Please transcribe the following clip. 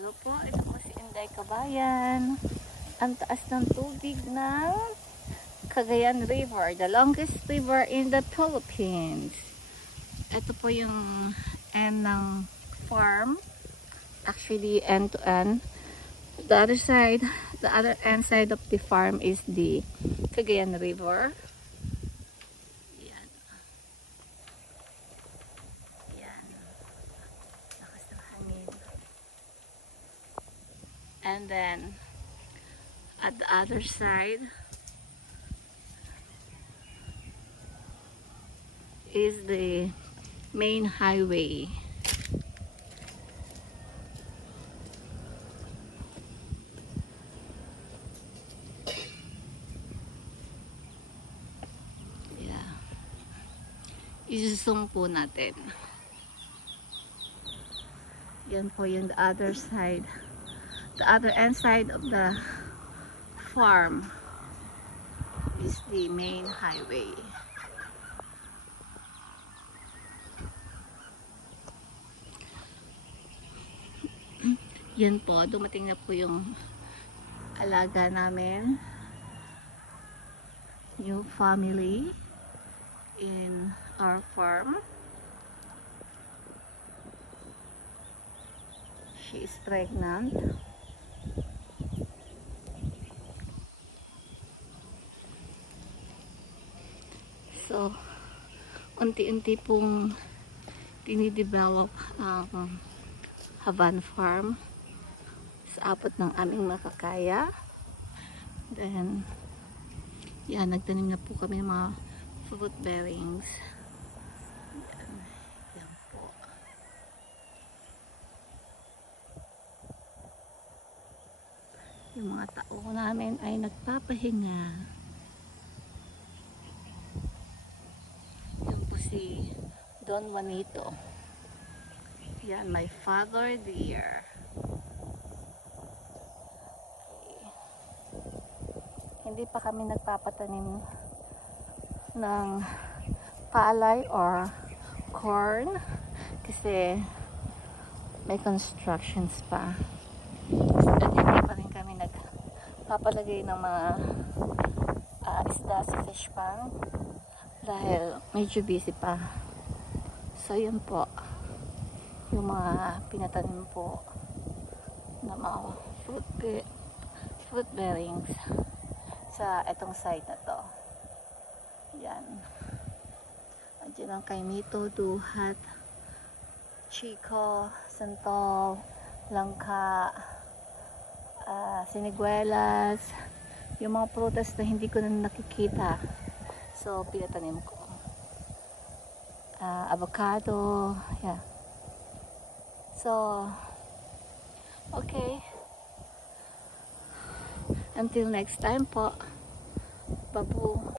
Hello po, ito po si Inday Kabayan. Ang taas ng tubig ng Cagayan River, the longest river in the Philippines. Ito po yung end ng farm. Actually, end to end. The other end side of the farm is the Cagayan River. Yan. Yan. Lakas ng hangin. And then, at the other side is the main highway. Yeah. I-zoom po natin. Yan po yung the other side. The other end side of the farm is the main highway. Yan po, dumating na po yung alaga namin, new family in our farm. She is pregnant. So, unti-unti pong dinidevelop ang Havan Farm sa abot ng aming makakaya. Then, yan, nagtanim na po kami ng mga fruit bearings. Yan po. Yung mga tao namin ay nagpapahinga. Yan po si Don Juanito. Yan, my father dear. Hindi pa kami nagpapatanim ng palay or corn kasi may constructions pa. At hindi pa rin kami nagpapalagay ng mga isda sa fish pond dahil medyo busy pa. So yun po yung mga pinatanim po na mga fruit bearings sa itong site na to. Yan. Andiyan ang kay Mito, Duhat, Chico, Santol, Langka, Siniguelas, yung mga prutas na hindi ko na nakikita. So, pinatanim ko. Avocado, yeah. So, okay. Until next time po. Babu.